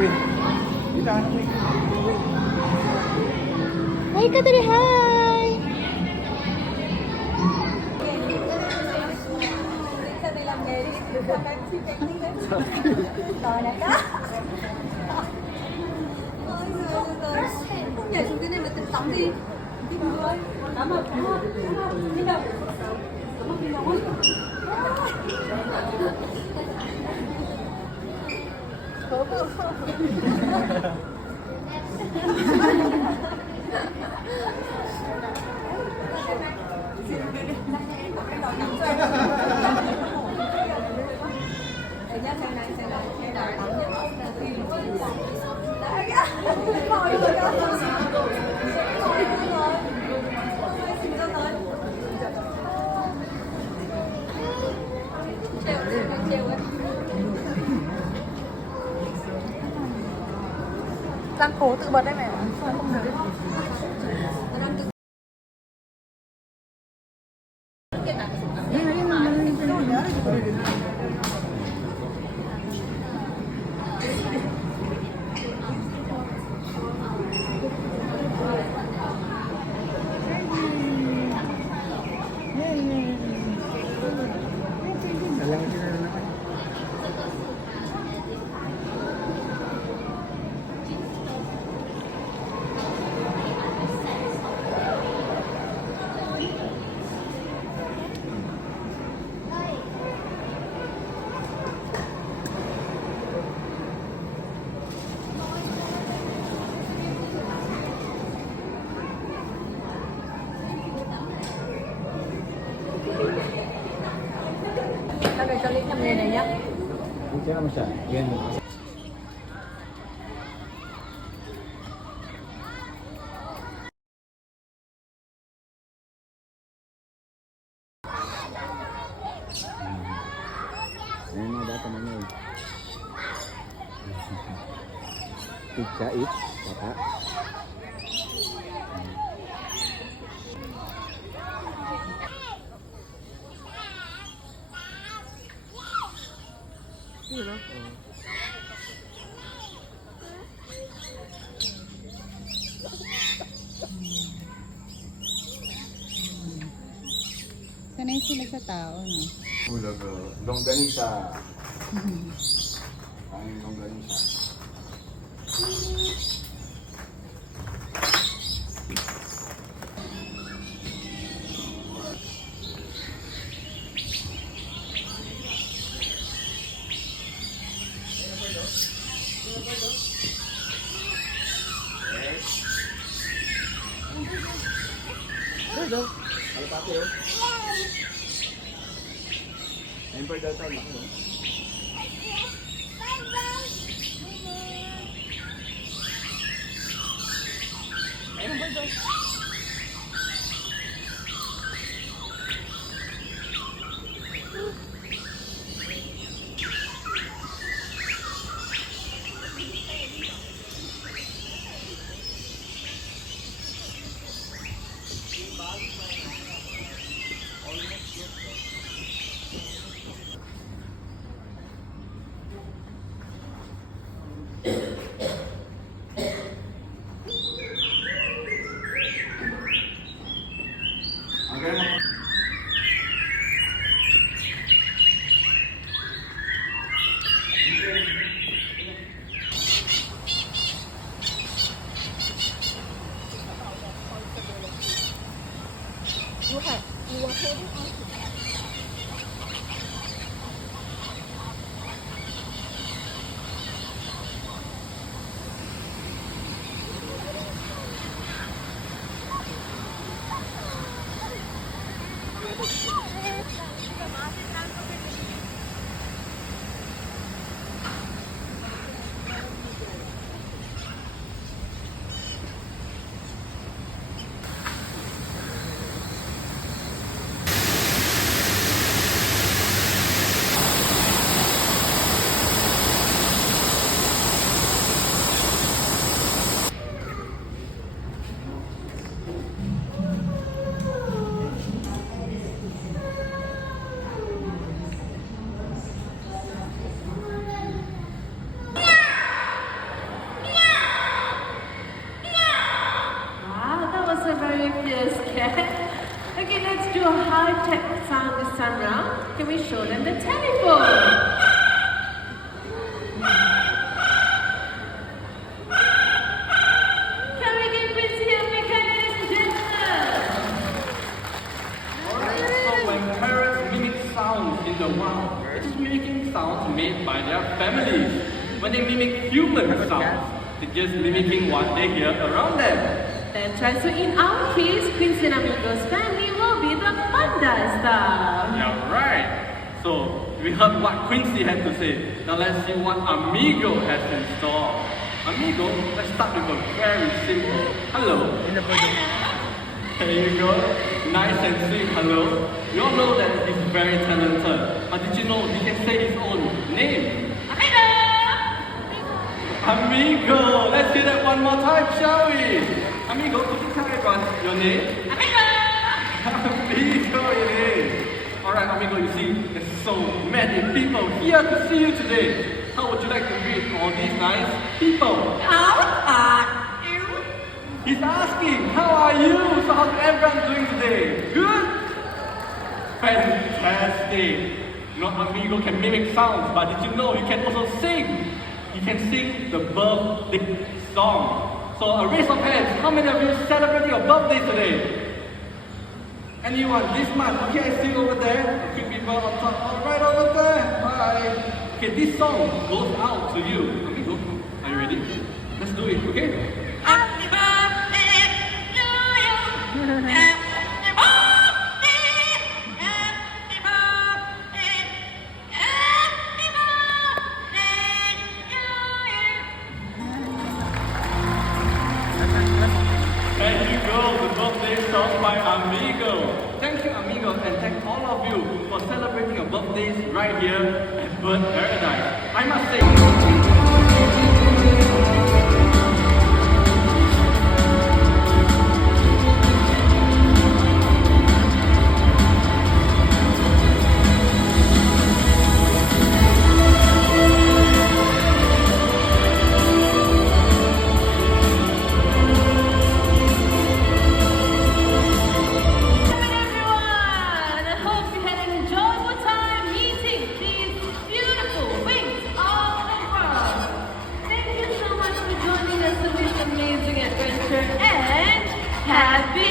Hi, Katri, hi! Răng cố tự bật đấy mẹ. Lagay sa link ng nene niya. Hindi naman siya. Yan. Ayan mga bata na ngayon. Pizza-it. Bata. Sanay sila sa tao, no? Longganisa. Ang longganisa. Hello. Kalapati yun. Ayun pa daw tayo. Ayun pa daw. by their families. When they mimic human sounds, they're just mimicking what they hear around them. That's right. So in our case, Quincy and Amigos family will be the panda style. Yeah, right. So we heard what Quincy had to say. Now let's see what Amigo has in store. Amigo, let's start with a very simple hello. There you go. Nice and sweet hello. You all know that he's very talented. But did you know he can say his own name? Amigo! Let's hear that one more time, shall we? Amigo, could you tell everyone your name? Amigo it is. Alright, Amigo, you see, there's so many people here to see you today. How would you like to greet all these nice people? He's asking, how are you? So how's everyone doing today? Good? Fantastic. You know, Amigo can mimic sounds, but did you know he can also sing? He can sing the birthday song. So a raise of hands, how many of you celebrating your birthday today? Anyone this month? Okay, I see you over there. A few people on top. All right, over there. Hi. Okay, this song goes out to you. Amigo, are you ready? Let's do it, okay? Happy birthday to you. Happy birthday. Happy birthday. Happy birthday to you. There you go, the birthday song by Amigo. Thank you, Amigo, and thank all of you for celebrating your birthdays right here at Bird Paradise. I must say. Everyone, I hope you had an enjoyable time meeting these beautiful wings of the world. Thank you so much for joining us on this amazing adventure and happy